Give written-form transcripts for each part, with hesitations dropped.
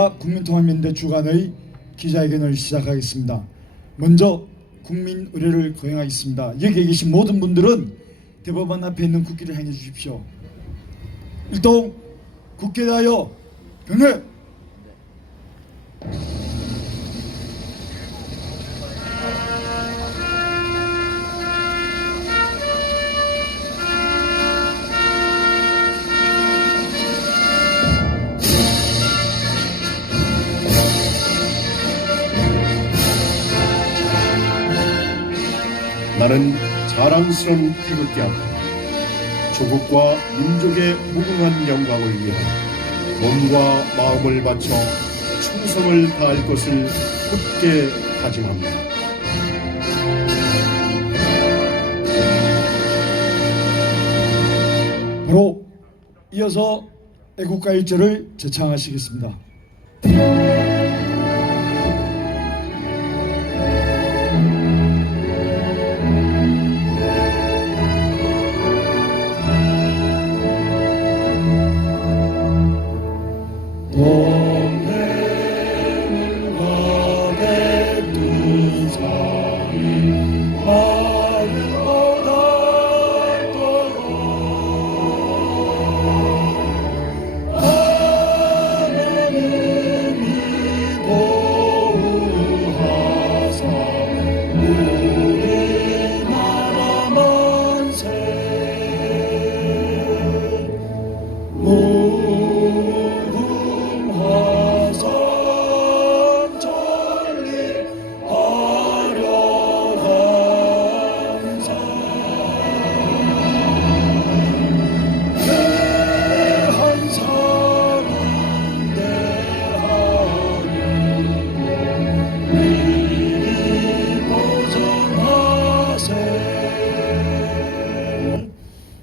국민통합연대 주관의 기자회견을 시작하겠습니다. 먼저 국민 의례를 거행하겠습니다. 여기에 계신 모든 분들은 대법원 앞에 있는 국기를 행해 주십시오. 일동 국기에 대하여 경례! 나는 자랑스러운 태극기 앞에 조국과 민족의 무궁한 영광을 위해 몸과 마음을 바쳐 충성을 다할 것을 굳게 다짐합니다. 바로 이어서 애국가 1절을 제창하시겠습니다. 동해물과 백두 사이 마을보다 떠고 하나님이 보호하사 우리나라 만세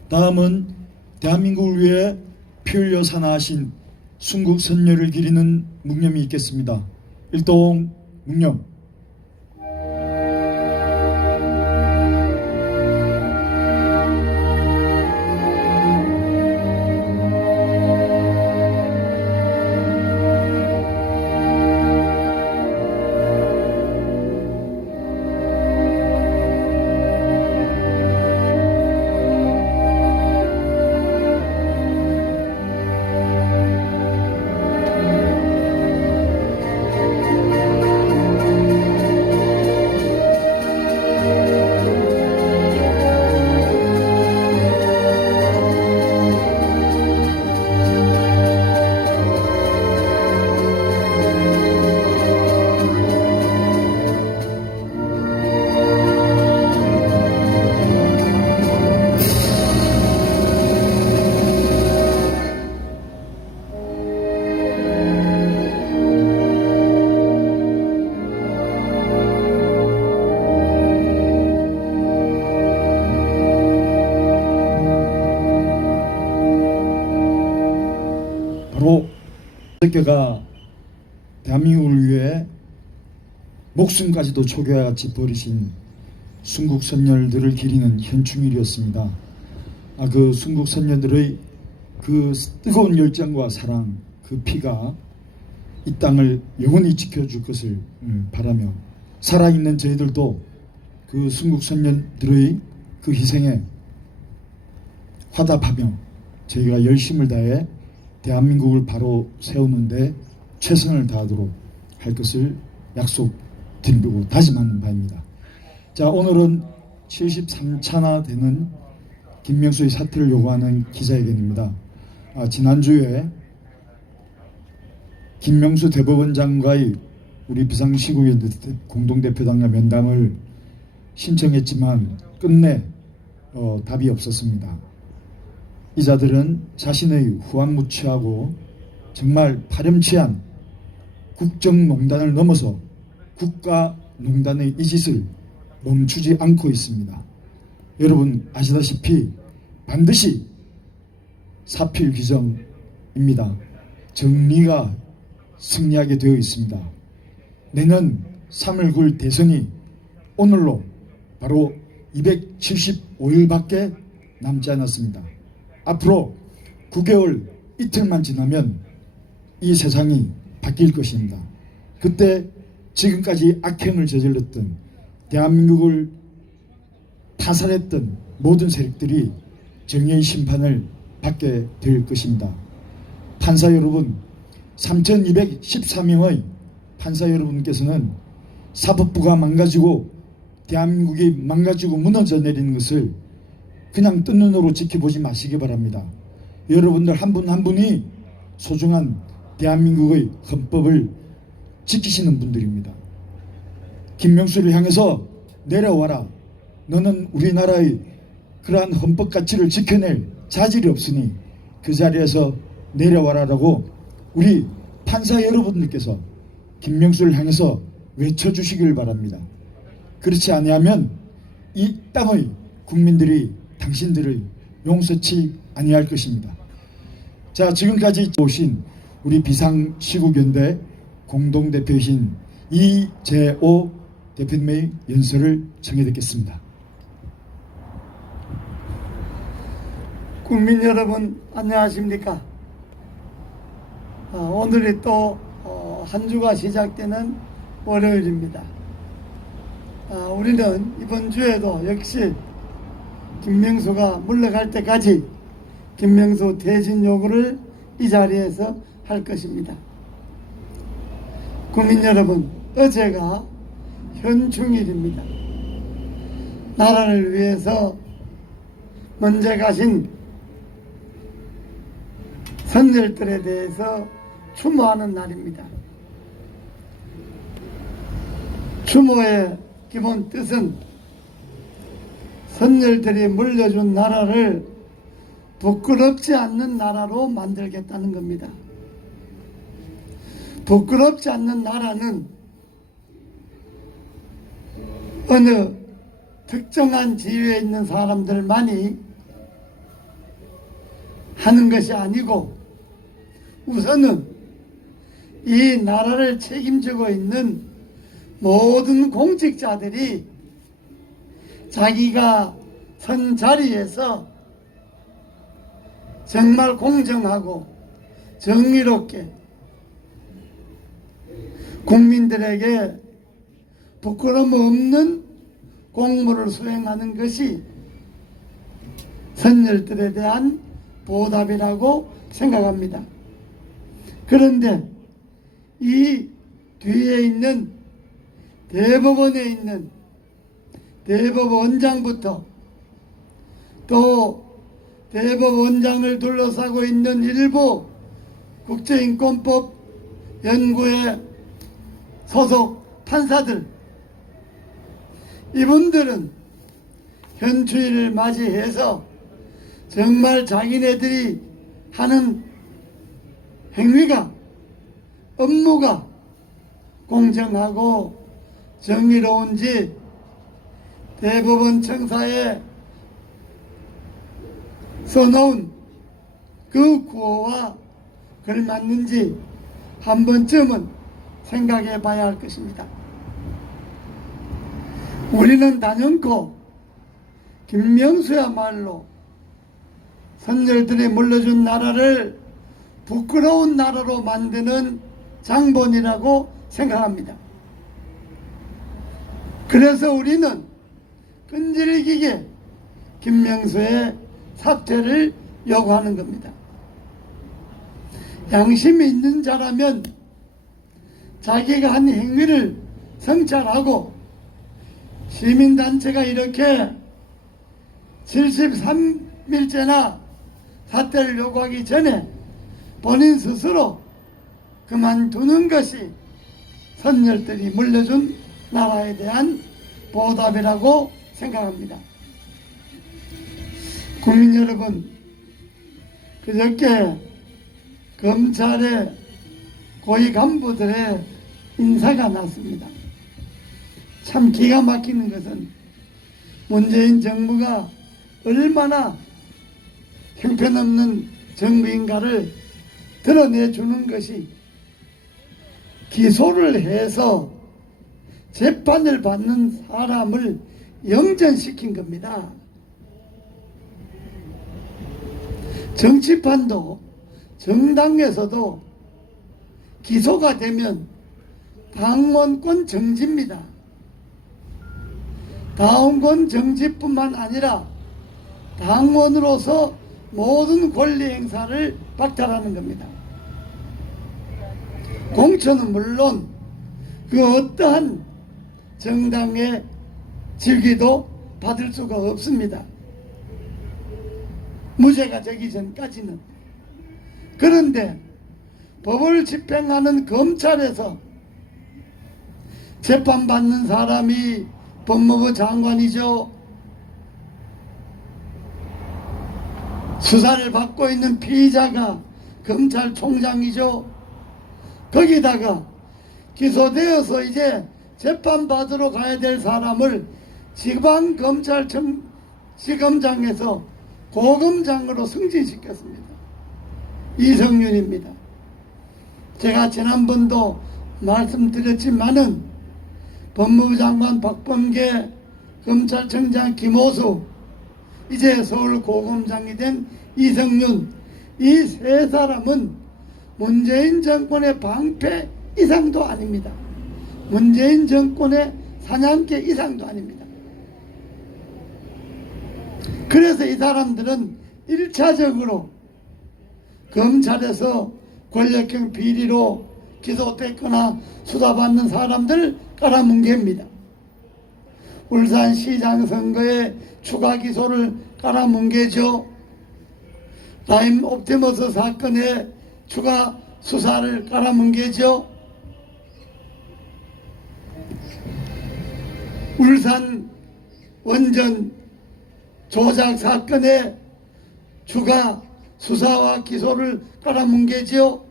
다음은 대한민국을 위해 피 흘려 사나하신 순국 선열을 기리는 묵념이 있겠습니다. 일동 묵념. 바로 그가 대한민국을 위해 목숨까지도 초교와 같이 버리신 순국 선열들을 기리는 현충일이었습니다. 그 순국 선열들의 그 뜨거운 열정과 사랑, 그 피가 이 땅을 영원히 지켜줄 것을 바라며 살아있는 저희들도 그 순국 선열들의 그 희생에 화답하며 저희가 열심을 다해 대한민국을 바로 세우는데 최선을 다하도록 할 것을 약속드리고 다짐하는 바입니다. 자, 오늘은 73차나 되는 김명수의 사퇴를 요구하는 기자회견입니다. 지난주에 김명수 대법원장과의 우리 비상시국연대 공동대표단과 면담을 신청했지만 끝내 답이 없었습니다. 이 자들은 자신의 후한무치하고 정말 파렴치한 국정농단을 넘어서 국가농단의 이 짓을 멈추지 않고 있습니다. 여러분 아시다시피 반드시 사필 규정입니다. 정리가 승리하게 되어 있습니다. 내년 3월 9일 대선이 오늘로 바로 275일밖에 남지 않았습니다. 앞으로 9개월 이틀만 지나면 이 세상이 바뀔 것입니다. 그때 지금까지 악행을 저질렀던 대한민국을 파산했던 모든 세력들이 정의의 심판을 받게 될 것입니다. 판사 여러분, 3,214명의 판사 여러분께서는 사법부가 망가지고 대한민국이 망가지고 무너져 내리는 것을 그냥 뜬 눈으로 지켜보지 마시기 바랍니다. 여러분들 한 분 한 분이 소중한 대한민국의 헌법을 지키시는 분들입니다. 김명수를 향해서 내려와라. 너는 우리나라의 그러한 헌법 가치를 지켜낼 자질이 없으니 그 자리에서 내려와라라고 우리 판사 여러분들께서 김명수를 향해서 외쳐주시길 바랍니다. 그렇지 아니하면 이 땅의 국민들이 당신들을 용서치 아니할 것입니다. 자, 지금까지 오신 우리 비상시국연대 공동대표이신 이재호 대표님의 연설을 청해 듣겠습니다. 국민 여러분 안녕하십니까? 오늘이 또 한 주가 시작되는 월요일입니다. 우리는 이번 주에도 역시 김명수가 물러갈 때까지 김명수 퇴진 요구를 이 자리에서 할 것입니다. 국민 여러분, 어제가 현충일입니다. 나라를 위해서 먼저 가신 선열들에 대해서 추모하는 날입니다. 추모의 기본 뜻은 선열들이 물려준 나라를 부끄럽지 않는 나라로 만들겠다는 겁니다. 부끄럽지 않는 나라는 어느 특정한 지위에 있는 사람들만이 하는 것이 아니고 우선은 이 나라를 책임지고 있는 모든 공직자들이 자기가 선 자리에서 정말 공정하고 정의롭게 국민들에게 부끄러움 없는 공무를 수행하는 것이 선열들에 대한 보답이라고 생각합니다. 그런데 이 뒤에 있는 대법원에 있는 대법원장부터 또 대법원장을 둘러싸고 있는 일부 국제인권법 연구회 소속 판사들, 이분들은 현추일을 맞이해서 정말 자기네들이 하는 행위가, 업무가 공정하고 정의로운지 대법원 청사에 써놓은 그 구호와 걸맞는지 한 번쯤은 생각해 봐야 할 것입니다. 우리는 단연코 김명수야말로 선열들이 물려준 나라를 부끄러운 나라로 만드는 장본이라고 생각합니다. 그래서 우리는 끈질기게 김명수의 사퇴를 요구하는 겁니다. 양심이 있는 자라면 자기가 한 행위를 성찰하고 시민단체가 이렇게 73일째나 사퇴를 요구하기 전에 본인 스스로 그만두는 것이 선열들이 물려준 나라에 대한 보답이라고 생각합니다. 국민 여러분, 그저께 검찰의 고위 간부들의 인사가 났습니다. 참 기가 막히는 것은 문재인 정부가 얼마나 형편없는 정부인가를 드러내주는 것이 기소를 해서 재판을 받는 사람을 영전시킨 겁니다. 정치판도 정당에서도 기소가 되면 당원권 정지입니다. 당원권 정지뿐만 아니라 당원으로서 모든 권리 행사를 박탈하는 겁니다. 공천은 물론 그 어떠한 정당의 직위도 받을 수가 없습니다. 무죄가 되기 전까지는. 그런데 법을 집행하는 검찰에서 재판받는 사람이 법무부 장관이죠. 수사를 받고 있는 피의자가 검찰총장이죠. 거기다가 기소되어서 이제 재판받으러 가야 될 사람을 지검장에서 고검장으로 승진시켰습니다. 이성윤입니다. 제가 지난번도 말씀드렸지만은 법무부 장관 박범계, 검찰청장 김호수, 이제 서울고검장이 된 이성윤, 이 세 사람은 문재인 정권의 방패 이상도 아닙니다. 문재인 정권의 사냥개 이상도 아닙니다. 그래서 이 사람들은 1차적으로 검찰에서 권력형 비리로 기소됐거나 수사받는 사람들 깔아뭉갭니다. 울산시장 선거에 추가 기소를 깔아뭉개죠. 라임 옵티머스 사건에 추가 수사를 깔아뭉개죠. 울산 원전 조작 사건에 추가 수사와 기소를 깔아뭉개죠.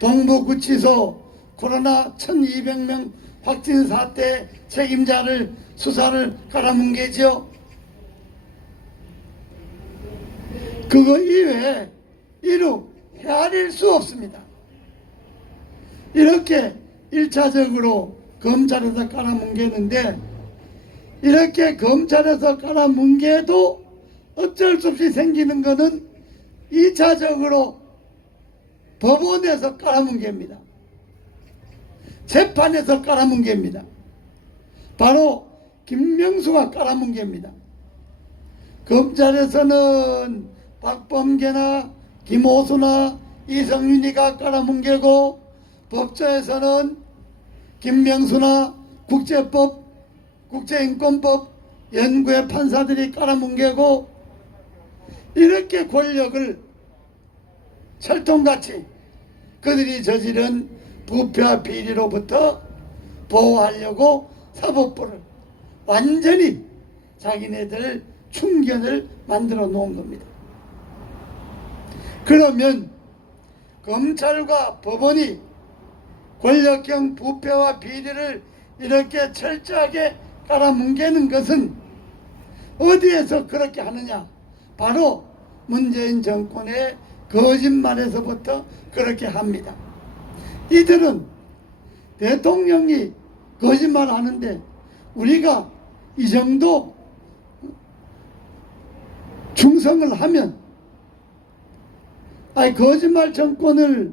동부구치소 코로나 1200명 확진 사태 책임자를 수사를 깔아뭉개죠. 그거 이외에 이루 헤아릴 수 없습니다. 이렇게 1차적으로 검찰에서 깔아뭉개는데, 이렇게 검찰에서 깔아뭉개도 어쩔 수 없이 생기는 것은 2차적으로 법원에서 깔아뭉갭니다. 재판에서 깔아뭉갭니다. 바로 김명수가 깔아뭉갭니다. 검찰에서는 박범계나 김호수나 이성윤이가 깔아뭉개고, 법조에서는 김명수나 국제법, 국제인권법 연구의 판사들이 깔아뭉개고, 이렇게 권력을 철통같이 그들이 저지른 부패와 비리로부터 보호하려고 사법부를 완전히 자기네들 충견을 만들어 놓은 겁니다. 그러면 검찰과 법원이 권력형 부패와 비리를 이렇게 철저하게 깔아뭉개는 것은 어디에서 그렇게 하느냐? 바로 문재인 정권의 거짓말에서부터 그렇게 합니다. 이들은 대통령이 거짓말하는데 우리가 이 정도 충성을 하면, 거짓말 정권을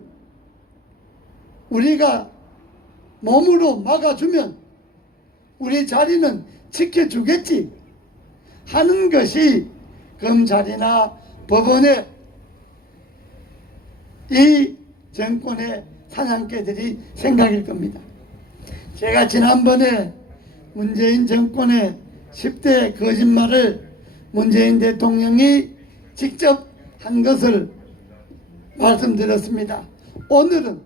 우리가 몸으로 막아주면 우리 자리는 지켜주겠지 하는 것이 검찰이나 법원의 이 정권의 사냥개들이 생각일 겁니다. 제가 지난번에 문재인 정권의 10대 거짓말을 문재인 대통령이 직접 한 것을 말씀드렸습니다. 오늘은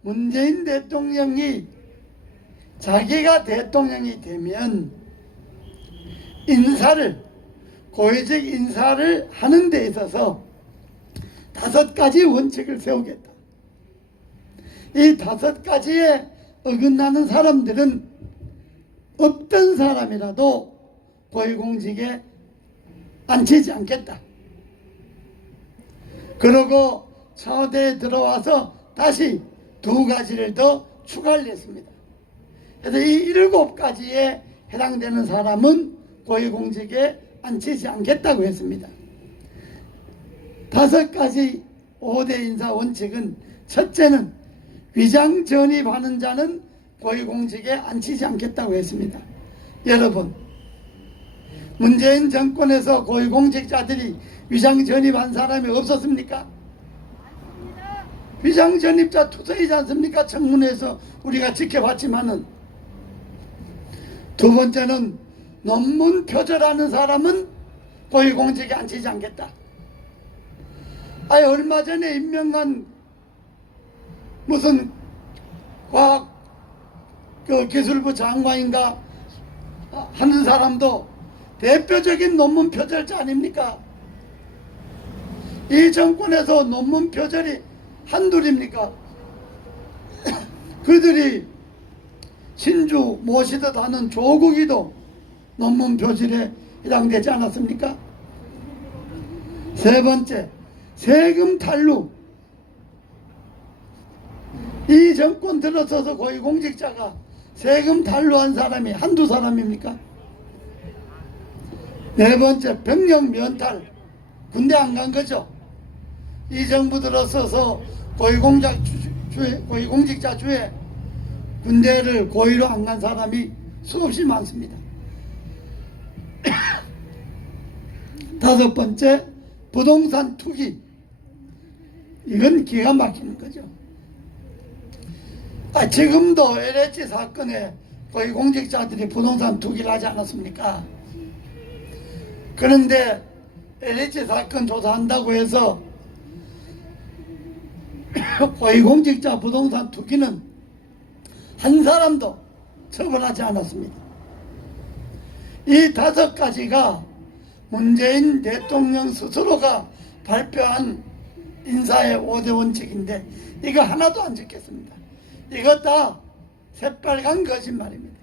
문재인 대통령이 자기가 대통령이 되면 고위직 인사를 하는 데 있어서 5가지 원칙을 세우겠다. 이 5가지에 어긋나는 사람들은 어떤 사람이라도 고위공직에 앉히지 않겠다. 그러고 청와대에 들어와서 다시 2가지를 더 추가를 했습니다. 그래서 이 7가지에 해당되는 사람은 고위공직에 앉히지 않겠다고 했습니다. 5가지 5대 인사 원칙은, 첫째는 위장 전입하는 자는 고위공직에 앉히지 않겠다고 했습니다. 여러분, 문재인 정권에서 고위공직자들이 위장 전입한 사람이 없었습니까? 위장 전입자 투서이지 않습니까? 청문회에서 우리가 지켜봤지만은. 두 번째는 논문 표절하는 사람은 고위공직에 앉히지 않겠다. 얼마 전에 임명한 무슨 과학 기술부 장관인가 하는 사람도 대표적인 논문 표절자 아닙니까? 이 정권에서 논문 표절이 한둘입니까? 그들이 신주 모시듯 하는 조국이도 논문 표절에 해당되지 않았습니까? 세 번째, 세금 탈루. 이 정권 들어서서 고위공직자가 세금 탈루한 사람이 한두 사람입니까? 네 번째, 병력 면탈. 군대 안 간 거죠. 이 정부 들어서서 고위공직자 주에 군대를 고의로 안 간 사람이 수없이 많습니다. 다섯 번째, 부동산 투기. 이건 기가 막히는 거죠. 지금도 LH 사건에 고위공직자들이 부동산 투기를 하지 않았습니까? 그런데 LH 사건 조사한다고 해서 고위공직자 부동산 투기는 한 사람도 처벌하지 않았습니다. 이 다섯 가지가 문재인 대통령 스스로가 발표한 인사의 5대 원칙인데 이거 하나도 안 지켰습니다. 이거 다 새빨간 거짓말입니다.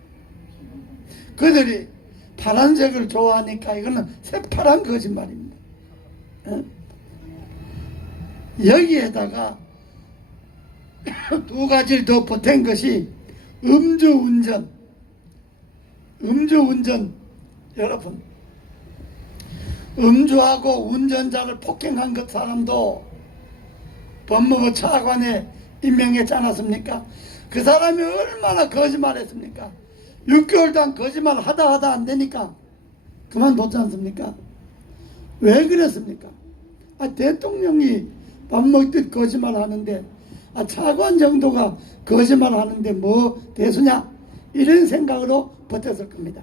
그들이 파란색을 좋아하니까 이거는 새파란 거짓말입니다. 여기에다가 두 가지를 더 보탠 것이 음주운전. 여러분, 음주하고 운전자를 폭행한 것 사람도 법무부 차관에 임명했지 않았습니까? 그 사람이 얼마나 거짓말했습니까? 6개월 동안 거짓말 하다 안 되니까 그만뒀지 않습니까? 왜 그랬습니까? 대통령이 밥 먹듯 거짓말 하는데 차관 정도가 거짓말 하는데 뭐 대수냐? 이런 생각으로 버텼을 겁니다.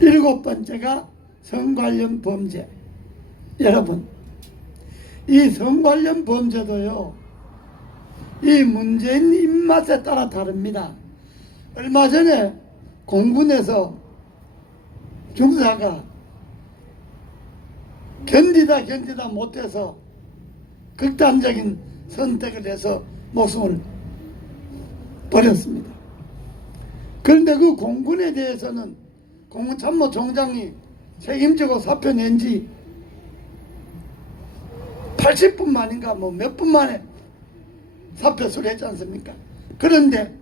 일곱 번째가 성 관련 범죄. 여러분, 이 성 관련 범죄도요, 이 문재인 입맛에 따라 다릅니다. 얼마 전에 공군에서 중사가 견디다 못해서 극단적인 선택을 해서 목숨을 버렸습니다. 그런데 그 공군에 대해서는 공군참모총장이 책임지고 사표 낸지 80분 만인가 몇 분 만에 사표 수리했지 않습니까? 그런데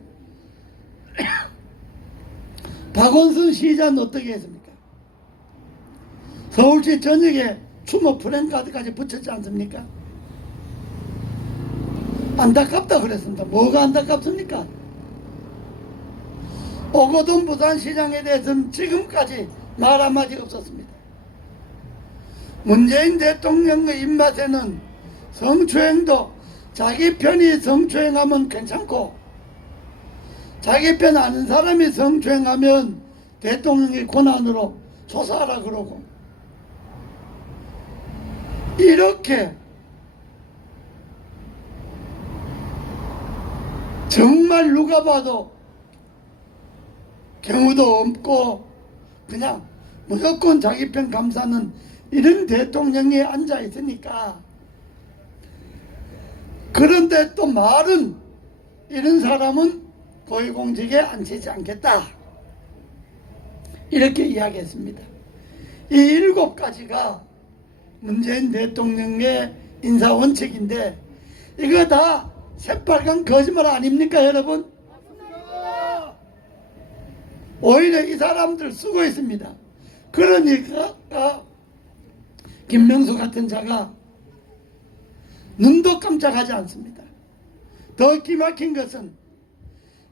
박원순 시장은 어떻게 했습니까? 서울시 전역에 추모 프랜카드까지 붙였지 않습니까? 안타깝다 그랬습니다. 뭐가 안타깝습니까? 오거돈 부산시장에 대해서는 지금까지 말 한마디 없었습니다. 문재인 대통령의 입맛에는 성추행도 자기 편이 성추행하면 괜찮고 자기 편 아는 사람이 성추행하면 대통령의 권한으로 조사하라 그러고 이렇게 정말 누가 봐도 경우도 없고 그냥 무조건 자기 편 감싸는 이런 대통령이 앉아 있으니까 그런데 또 말은 이런 사람은 고위공직에 앉히지 않겠다 이렇게 이야기했습니다. 이 7가지가 문재인 대통령의 인사원칙인데 이거 다 새빨간 거짓말 아닙니까 여러분? 오히려 이 사람들 쓰고 있습니다. 그러니까 김명수 같은 자가 눈도 깜짝하지 않습니다. 더 기막힌 것은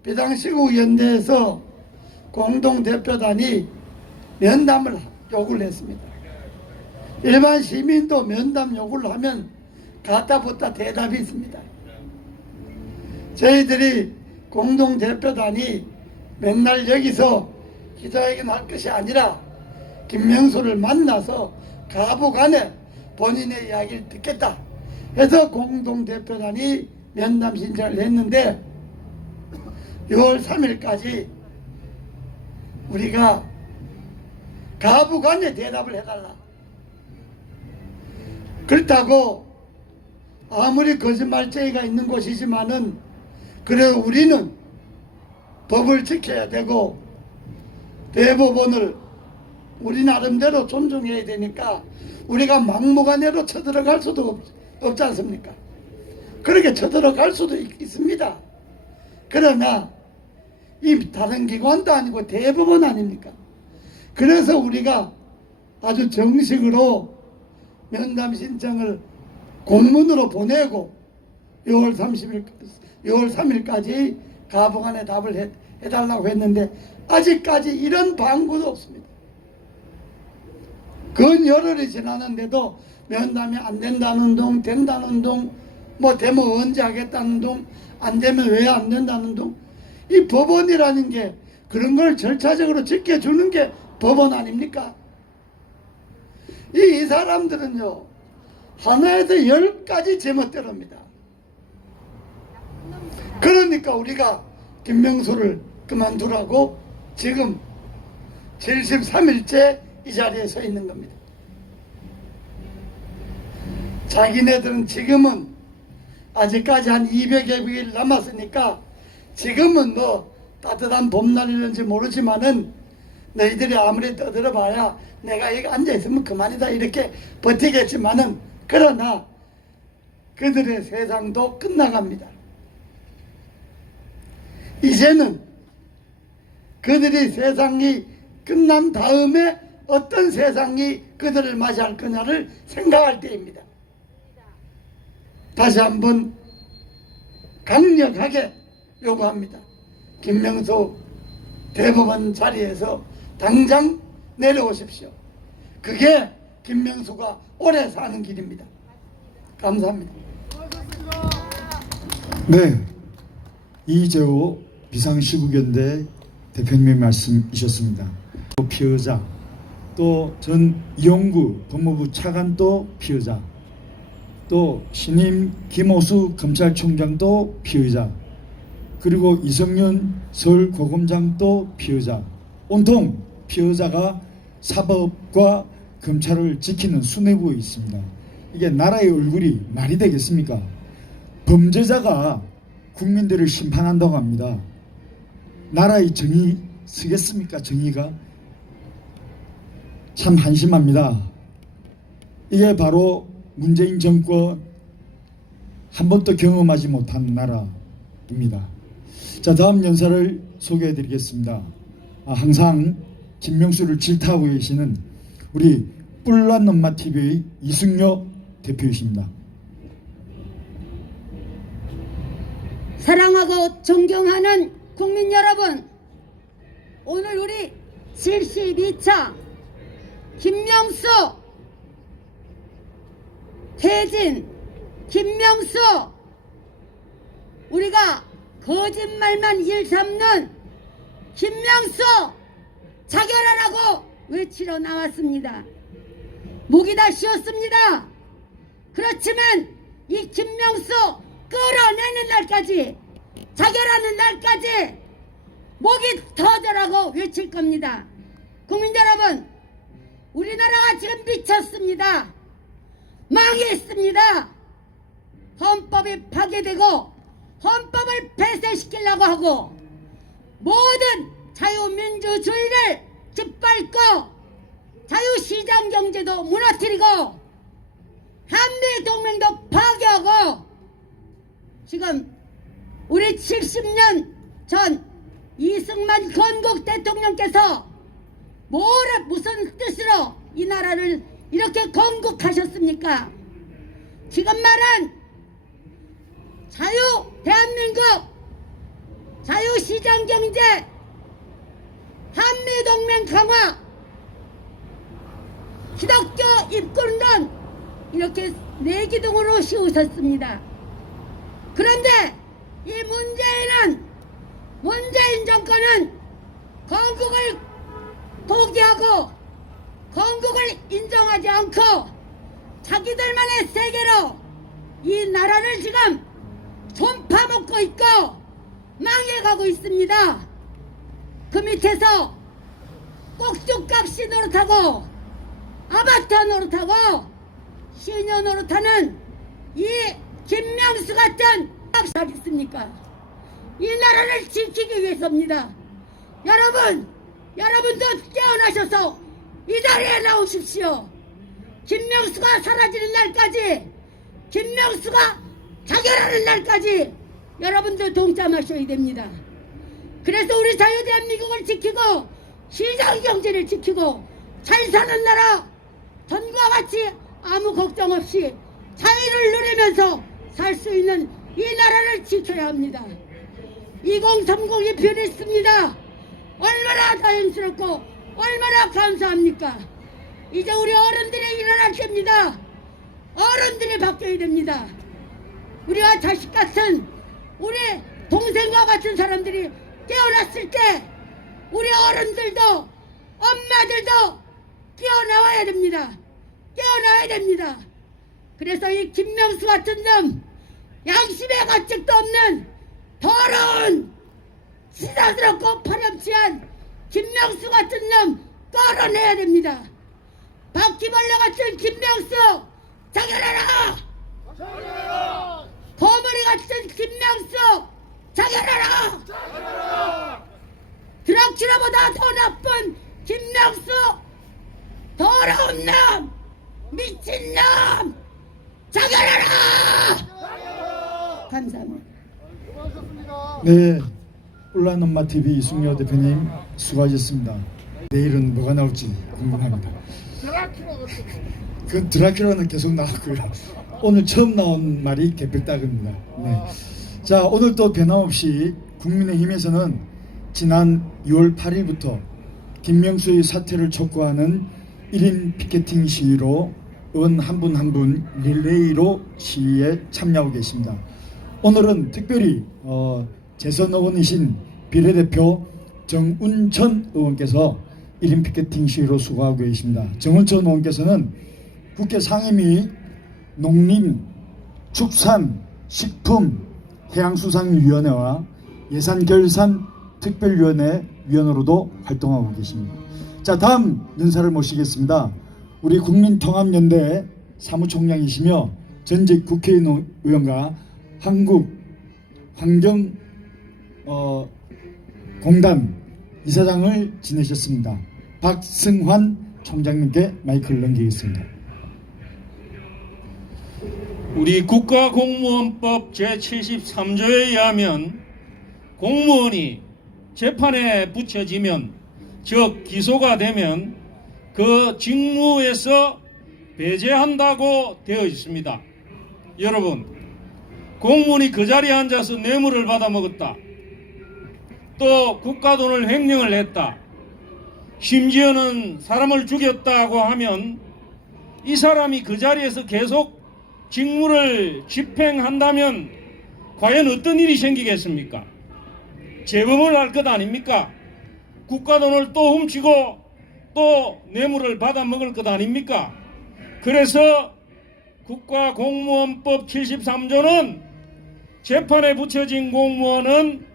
비상시국 연대에서 공동대표단이 면담을 요구를 했습니다. 일반 시민도 면담 요구를 하면 가타부타 대답이 있습니다. 저희들이 공동대표단이 맨날 여기서 기자회견 할 것이 아니라 김명수를 만나서 가부간에 본인의 이야기를 듣겠다 해서 공동대표단이 면담 신청을 했는데 6월 3일까지 우리가 가부간에 대답을 해달라. 그렇다고 아무리 거짓말쟁이가 있는 곳이지만은 그래도 우리는 법을 지켜야 되고 대법원을 우리 나름대로 존중해야 되니까 우리가 막무가내로 쳐들어갈 수도 없지 않습니까? 그렇게 쳐들어갈 수도 있습니다. 그러나 이 다른 기관도 아니고 대법원 아닙니까? 그래서 우리가 아주 정식으로 면담 신청을 공문으로 보내고 6월 3일까지 가부간에 답을 해달라고 했는데 아직까지 이런 방구도 없습니다. 근 열흘이 지났는데도 면담이 안 된다는 둥, 된다는 둥, 뭐 되면 언제 하겠다는 둥, 안 되면 왜 안 된다는 둥. 이 법원이라는 게 그런 걸 절차적으로 지켜주는 게 법원 아닙니까? 이 사람들은요 하나에서 10가지 제멋대로입니다. 그러니까 우리가 김명수를 그만두라고 지금 73일째 이 자리에 서 있는 겁니다. 자기네들은 지금은 아직까지 한 200여 일 남았으니까 지금은 뭐 따뜻한 봄날이는지 모르지만은 너희들이 아무리 떠들어봐야 내가 여기 앉아있으면 그만이다 이렇게 버티겠지만은 그러나 그들의 세상도 끝나갑니다. 이제는 그들이 세상이 끝난 다음에 어떤 세상이 그들을 맞이할 거냐를 생각할 때입니다. 다시 한번 강력하게 요구합니다. 김명수 대법원 자리에서 당장 내려오십시오. 그게 김명수가 오래 사는 길입니다. 감사합니다. 네, 이재호 비상시국연대 대표님의 말씀이셨습니다. 또 피의자, 또 전 이용구 법무부 차관도 피의자, 또 신임 김호수 검찰총장도 피의자, 그리고 이성윤 서울고검장도 피의자, 온통 피의자가 사법과 검찰을 지키는 수뇌부에 있습니다. 이게 나라의 얼굴이 말이 되겠습니까? 범죄자가 국민들을 심판한다고 합니다. 나라의 정의 서겠습니까? 정의가? 참 한심합니다. 이게 바로 문재인 정권 한 번도 경험하지 못한 나라입니다. 자, 다음 연사를 소개해 드리겠습니다. 항상 김명수를 질타하고 계시는 우리 뿔난 엄마 TV의 이승효 대표이십니다. 사랑하고 존경하는 국민 여러분, 오늘 우리 72차 김명수 퇴진 김명수 우리가 거짓말만 일삼는 김명수 자결하라고 외치러 나왔습니다. 목이 다 쉬었습니다. 그렇지만 이 김명수 끌어내는 날까지, 자결하는 날까지 목이 터져라고 외칠 겁니다. 국민 여러분, 우리나라가 지금 미쳤습니다. 망했습니다. 헌법이 파괴되고 헌법을 폐쇄시키려고 하고 모든 자유민주주의를 짓밟고 자유시장경제도 무너뜨리고 한미동맹도 파괴하고 지금 우리 70년 전 이승만 건국 대통령께서 무슨 뜻으로 이 나라를 이렇게 건국하셨습니까? 지금 말한 자유 대한민국, 자유시장경제, 한미동맹 강화, 기독교 입국론, 이렇게 네 기둥으로 씌우셨습니다. 그런데 이 문재인 정권은 건국을 포기하고 건국을 인정하지 않고 자기들만의 세계로 이 나라를 지금 손파먹고 있고 망해가고 있습니다. 그 밑에서 꼭두각시 노릇하고 아바타 노릇하고 시녀 노릇하는 이 김명수 같은 하겠습니까? 이 나라를 지키기 위해서입니다. 여러분도 깨어나셔서 이 자리에 나오십시오. 김명수가 사라지는 날까지, 김명수가 자결하는 날까지 여러분들 동참하셔야 됩니다. 그래서 우리 자유대한민국을 지키고 시장경제를 지키고 잘 사는 나라, 전과 같이 아무 걱정 없이 자유를 누리면서 살 수 있는 이 나라를 지켜야 합니다. 2030이 변했습니다. 얼마나 다행스럽고 얼마나 감사합니까? 이제 우리 어른들이 일어날 때입니다. 어른들이 바뀌어야 됩니다. 우리와 자식 같은, 우리 동생과 같은 사람들이 깨어났을 때 우리 어른들도 엄마들도 깨어나와야 됩니다. 깨어나야 됩니다. 그래서 이 김명수 같은 놈, 양심의 가책도 없는 더러운 시사스럽고 파렴치한 김명수 같은 놈 끌어내야 됩니다. 바퀴벌레 같은 김명수 자결하라! 거머리 같은 김명수 자결하라! 드라큘라보다 더 나쁜 김명수, 더러운 놈, 미친 놈 자결하라! 감사합니다. 네, 울란 엄마 TV 이승려 대표님 수고하셨습니다. 내일은 뭐가 나올지 궁금합니다. 그 드라큘라는 계속 나왔고요. 오늘 처음 나온 말이 개필딱입니다. 네. 자, 오늘 또 변함없이 국민의힘에서는 지난 6월 8일부터 김명수의 사퇴를 촉구하는 1인 피켓팅 시위로 의원 한 분 한 분 릴레이로 시위에 참여하고 계십니다. 오늘은 특별히 재선 의원이신 비례대표 정운천 의원께서 1인 피켓팅 시위로 수고하고 계십니다. 정운천 의원께서는 국회 상임위 농림, 축산, 식품, 해양수산위원회와 예산결산 특별위원회 위원으로도 활동하고 계십니다. 자, 다음 연사를 모시겠습니다. 우리 국민통합연대 사무총장이시며 전직 국회의원과 한국환경공단 이사장을 지내셨습니다. 박승환 총장님께 마이크를 넘기겠습니다. 우리 국가공무원법 제73조에 의하면 공무원이 재판에 붙여지면, 즉 기소가 되면 그 직무에서 배제한다고 되어 있습니다. 여러분, 공무원이 그 자리에 앉아서 뇌물을 받아먹었다, 또 국가돈을 횡령을 했다, 심지어는 사람을 죽였다고 하면 이 사람이 그 자리에서 계속 직무를 집행한다면 과연 어떤 일이 생기겠습니까? 재범을 할 것 아닙니까? 국가돈을 또 훔치고 또 뇌물을 받아먹을 것 아닙니까? 그래서 국가공무원법 73조는 재판에 붙여진 공무원은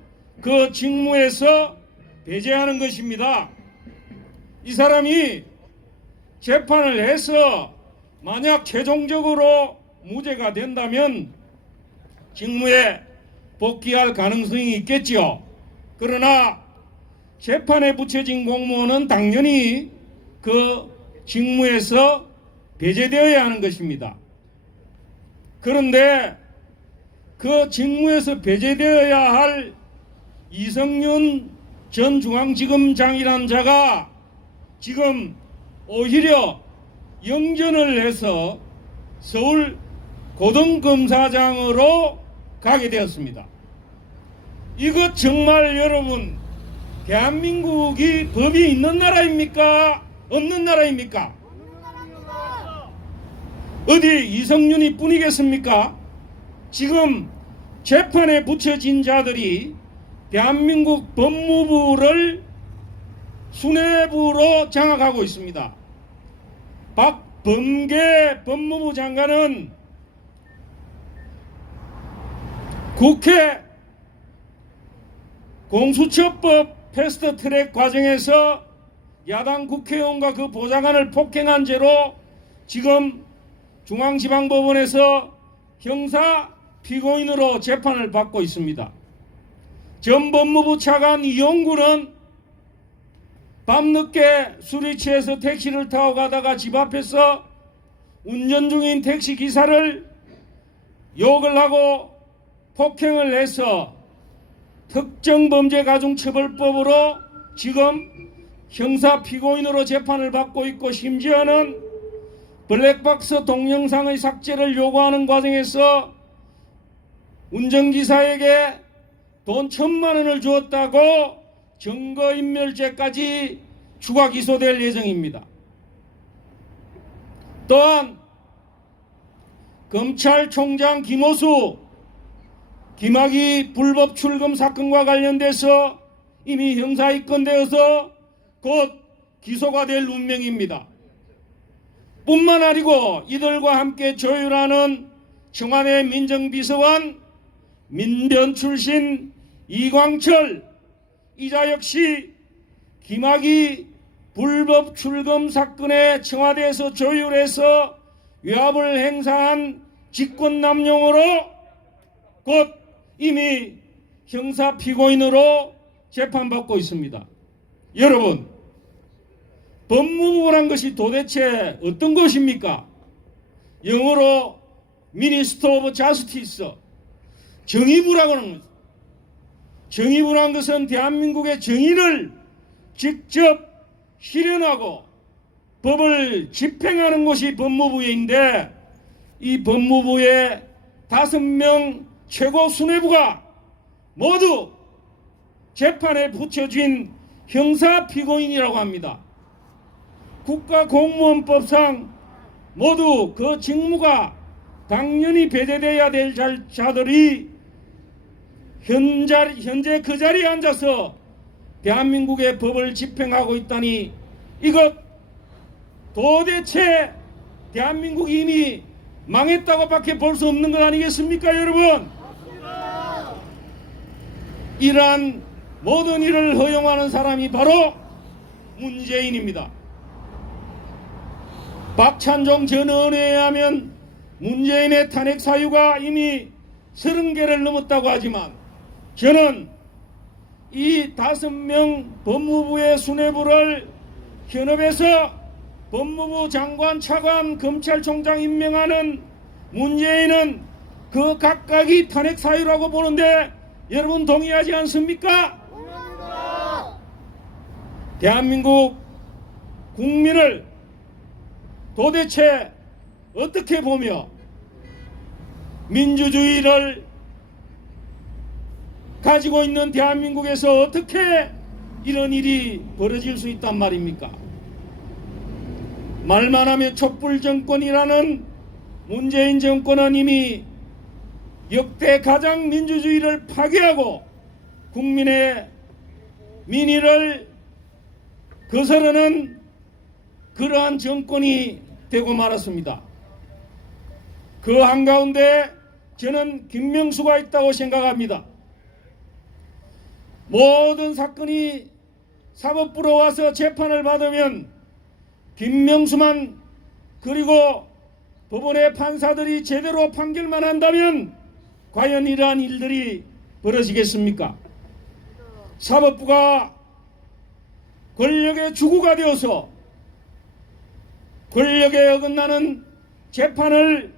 그 직무에서 배제하는 것입니다. 이 사람이 재판을 해서 만약 최종적으로 무죄가 된다면 직무에 복귀할 가능성이 있겠지요. 그러나 재판에 붙여진 공무원은 당연히 그 직무에서 배제되어야 하는 것입니다. 그런데 그 직무에서 배제되어야 할 이성윤 전 중앙지검장이라는 자가 지금 오히려 영전을 해서 서울 고등검사장으로 가게 되었습니다. 이것 정말 여러분, 대한민국이 법이 있는 나라입니까? 없는 나라입니까? 어디 이성윤이 뿐이겠습니까? 지금 재판에 붙여진 자들이 대한민국 법무부를 수뇌부로 장악하고 있습니다. 박범계 법무부 장관은 국회 공수처법 패스트트랙 과정에서 야당 국회의원과 그 보좌관을 폭행한 죄로 지금 중앙지방법원에서 형사 피고인으로 재판을 받고 있습니다. 전 법무부 차관 이용구는 밤늦게 술이 취해서 택시를 타고 가다가 집 앞에서 운전 중인 택시 기사를 욕을 하고 폭행을 해서 특정범죄가중처벌법으로 지금 형사 피고인으로 재판을 받고 있고, 심지어는 블랙박스 동영상의 삭제를 요구하는 과정에서 운전기사에게 돈 1,000만 원을 주었다고 증거인멸죄까지 추가 기소될 예정입니다. 또한 검찰총장 김호수, 김학의 불법 출금 사건과 관련돼서 이미 형사 입건되어서 곧 기소가 될 운명입니다. 뿐만 아니고 이들과 함께 조율하는 청와대 민정비서관, 민변 출신 이광철 이자 역시 김학의 불법 출금 사건에 청와대에서 조율해서 외압을 행사한 직권남용으로 곧 이미 형사 피고인으로 재판받고 있습니다. 여러분, 법무부란 것이 도대체 어떤 것입니까? 영어로 미니스터 오브 자스티스, 정의부라고 하는 것. 정의부란 것은 대한민국의 정의를 직접 실현하고 법을 집행하는 것이 법무부인데, 이 법무부의 5명 최고 수뇌부가 모두 재판에 붙여진 형사 피고인이라고 합니다. 국가공무원법상 모두 그 직무가 당연히 배제되어야 될 자들이 현재 그 자리에 앉아서 대한민국의 법을 집행하고 있다니, 이것 도대체 대한민국이 이미 망했다고 밖에 볼 수 없는 것 아니겠습니까, 여러분? 이러한 모든 일을 허용하는 사람이 바로 문재인입니다. 박찬종 전 의원에 의하면 문재인의 탄핵 사유가 이미 30개를 넘었다고 하지만, 저는 이 5명 법무부의 수뇌부를 현업에서 법무부 장관, 차관, 검찰총장 임명하는 문재인은 그 각각이 탄핵 사유라고 보는데, 여러분 동의하지 않습니까? 대한민국 국민을 도대체 어떻게 보며 민주주의를 가지고 있는 대한민국에서 어떻게 이런 일이 벌어질 수 있단 말입니까? 말만 하면 촛불 정권이라는 문재인 정권은 이미 역대 가장 민주주의를 파괴하고 국민의 민의를 거스르는 그러한 정권이 되고 말았습니다. 그 한가운데 저는 김명수가 있다고 생각합니다. 모든 사건이 사법부로 와서 재판을 받으면 김명수만, 그리고 법원의 판사들이 제대로 판결만 한다면 과연 이러한 일들이 벌어지겠습니까? 사법부가 권력의 주구가 되어서 권력에 어긋나는 재판을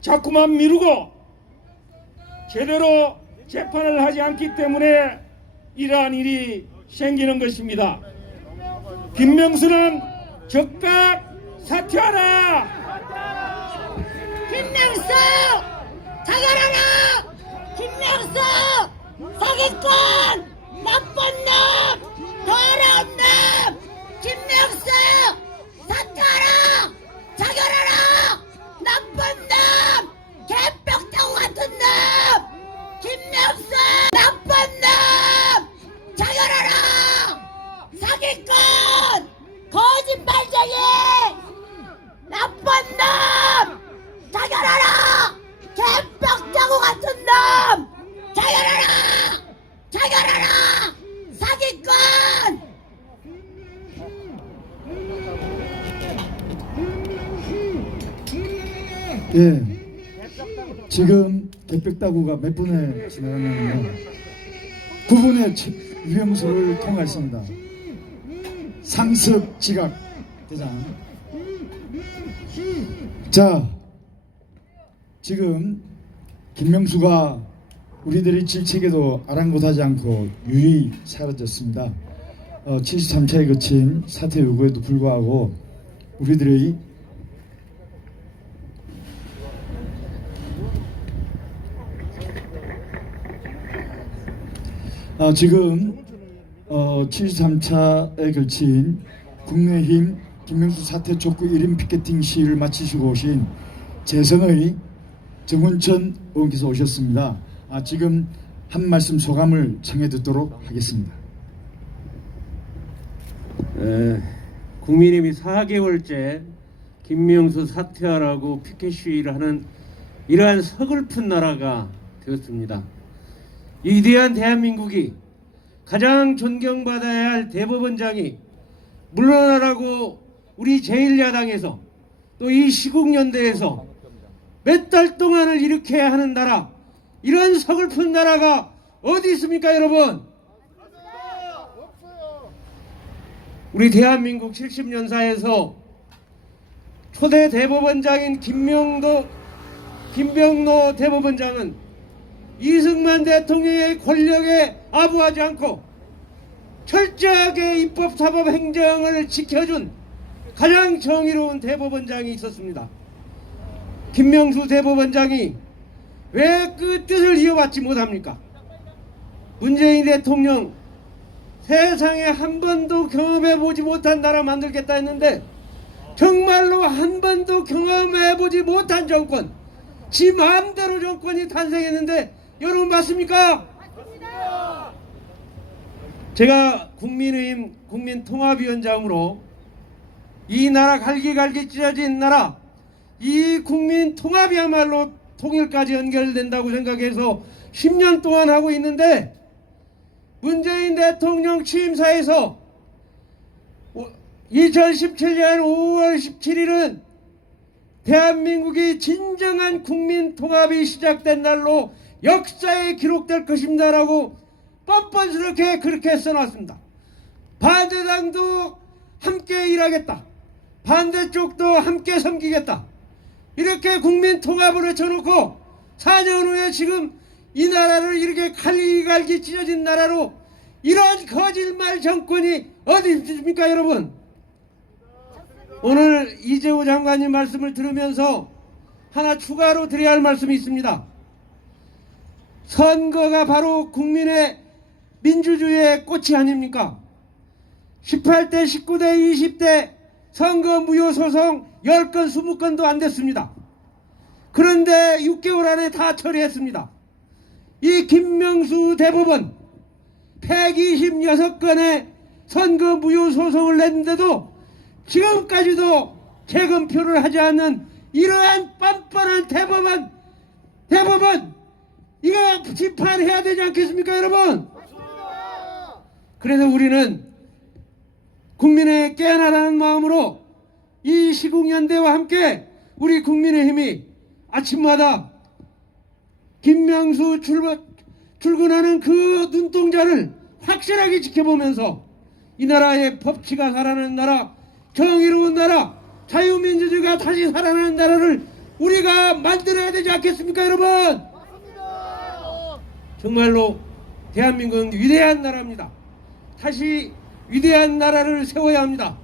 자꾸만 미루고 제대로 재판을 하지 않기 때문에 이러한 일이 생기는 것입니다. 김명수는 즉각 사퇴하라! 김명수 자결하라! 김명수 사기꾼 나쁜 놈 더러운 놈 김명수 사퇴하라! 자결하라! 나쁜 놈 개벽타고 같은 놈 김명수 나쁜 놈 자결하라! 사기꾼 거짓말쟁이 나쁜 놈 자결하라! 개벽타고 같은 놈 자결하라! 자결하라! 사기꾼! 예, 지금 개벽다구가 몇 분에 지나갔냐면요 9분의 유영수를 통과했습니다. 상습 지각 대장. 자, 지금 김명수가 우리들의 질책에도 아랑곳하지 않고 유유히 사라졌습니다. 73차에 거친 사퇴 요구에도 불구하고 우리들의 지금 73차에 걸친 국민의힘 김명수 사퇴 촉구 1인 피켓팅 시위를 마치시고 오신 재성의 정운천 의원께서 오셨습니다. 지금 한 말씀 소감을 청해 듣도록 하겠습니다. 국민의힘이 4개월째 김명수 사퇴하라고 피켓 시위를 하는 이러한 서글픈 나라가 되었습니다. 이 위대한 대한민국이 가장 존경받아야 할 대법원장이 물러나라고 우리 제1야당에서 또 이 시국연대에서 몇 달 동안을 일으켜야 하는 나라, 이런 서글픈 나라가 어디 있습니까, 여러분? 우리 대한민국 70년사에서 초대 대법원장인 김병노 대법원장은 이승만 대통령의 권력에 아부하지 않고 철저하게 입법, 사법, 행정을 지켜준 가장 정의로운 대법원장이 있었습니다. 김명수 대법원장이 왜 그 뜻을 이어받지 못합니까? 문재인 대통령 세상에 한 번도 경험해보지 못한 나라 만들겠다 했는데 정말로 한 번도 경험해보지 못한 정권, 지 마음대로 정권이 탄생했는데 여러분 맞습니까? 맞습니다. 제가 국민의힘 국민통합위원장으로 이 나라 갈기갈기 찢어진 나라, 이 국민통합이야말로 통일까지 연결된다고 생각해서 10년 동안 하고 있는데 문재인 대통령 취임사에서 2017년 5월 17일은 대한민국이 진정한 국민통합이 시작된 날로 역사에 기록될 것입니다라고 뻔뻔스럽게 그렇게 써놨습니다. 반대당도 함께 일하겠다, 반대쪽도 함께 섬기겠다, 이렇게 국민통합을 외쳐놓고 4년 후에 지금 이 나라를 이렇게 갈기갈기 찢어진 나라로 이런 거짓말 정권이 어디 있습니까, 여러분? 오늘 이재호 장관님 말씀을 들으면서 하나 추가로 드려야 할 말씀이 있습니다. 선거가 바로 국민의 민주주의의 꽃이 아닙니까? 18대, 19대, 20대 선거 무효 소송 10건, 20건도 안 됐습니다. 그런데 6개월 안에 다 처리했습니다. 이 김명수 대법원 126건의 선거 무효 소송을 냈는데도 지금까지도 재검표를 하지 않는 이러한 뻔뻔한 대법원 이거 심판해야 되지 않겠습니까, 여러분? 그래서 우리는 국민의 깨어나라는 마음으로 이 시국연대와 함께 우리 국민의힘이 아침마다 김명수 출근하는 그 눈동자를 확실하게 지켜보면서 이 나라의 법치가 살아나는 나라, 정의로운 나라, 자유민주주의가 다시 살아나는 나라를 우리가 만들어야 되지 않겠습니까, 여러분? 정말로 대한민국은 위대한 나라입니다. 다시 위대한 나라를 세워야 합니다.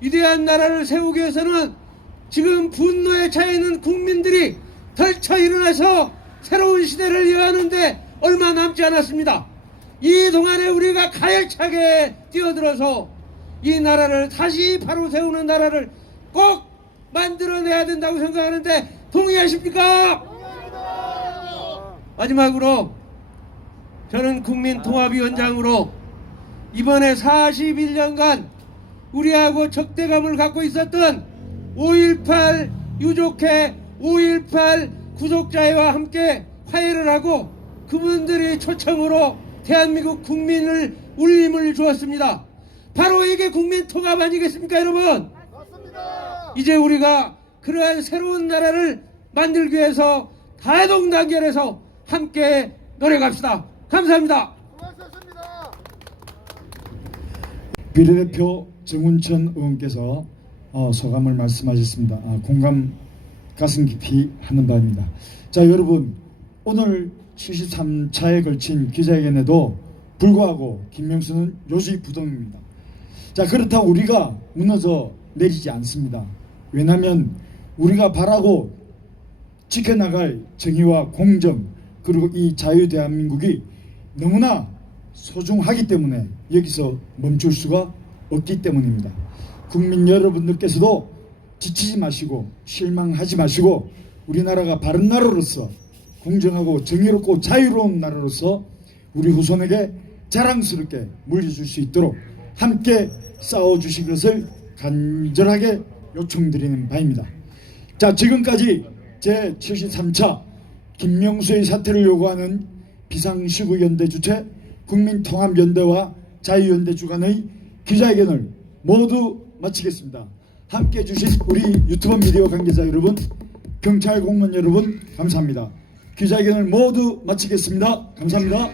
위대한 나라를 세우기 위해서는 지금 분노에 차 있는 국민들이 덜쳐 일어나서 새로운 시대를 여하는데 얼마 남지 않았습니다. 이 동안에 우리가 가열차게 뛰어들어서 이 나라를 다시 바로 세우는 나라를 꼭 만들어내야 된다고 생각하는데 동의하십니까? 마지막으로 저는 국민통합위원장으로 이번에 41년간 우리하고 적대감을 갖고 있었던 5.18 유족회 5.18 구속자회와 함께 화해를 하고 그분들의 초청으로 대한민국 국민을 울림을 주었습니다. 바로 이게 국민통합 아니겠습니까, 여러분? 맞습니다. 이제 우리가 그러한 새로운 나라를 만들기 위해서 다동단결해서 함께 노력합시다. 감사합니다. 비례대표 정운천 의원께서 소감을 말씀하셨습니다. 공감 가슴 깊이 하는 바입니다. 자, 여러분, 오늘 73차에 걸친 기자회견에도 불구하고 김명수는 요지부동입니다. 자, 그렇다고 우리가 무너져 내리지 않습니다. 왜냐하면 우리가 바라고 지켜나갈 정의와 공정 그리고 이 자유 대한민국이 너무나 소중하기 때문에 여기서 멈출 수가 없기 때문입니다. 국민 여러분들께서도 지치지 마시고 실망하지 마시고 우리나라가 바른 나라로서 공정하고 정의롭고 자유로운 나라로서 우리 후손에게 자랑스럽게 물려줄 수 있도록 함께 싸워주실 것을 간절하게 요청드리는 바입니다. 자, 지금까지 제73차 김명수의 사퇴를 요구하는 비상시국연대 주최 국민통합연대와 자유연대 주관의 기자회견을 모두 마치겠습니다. 함께 해주신 우리 유튜브 미디어 관계자 여러분, 경찰 공무원 여러분 감사합니다. 기자회견을 모두 마치겠습니다. 감사합니다.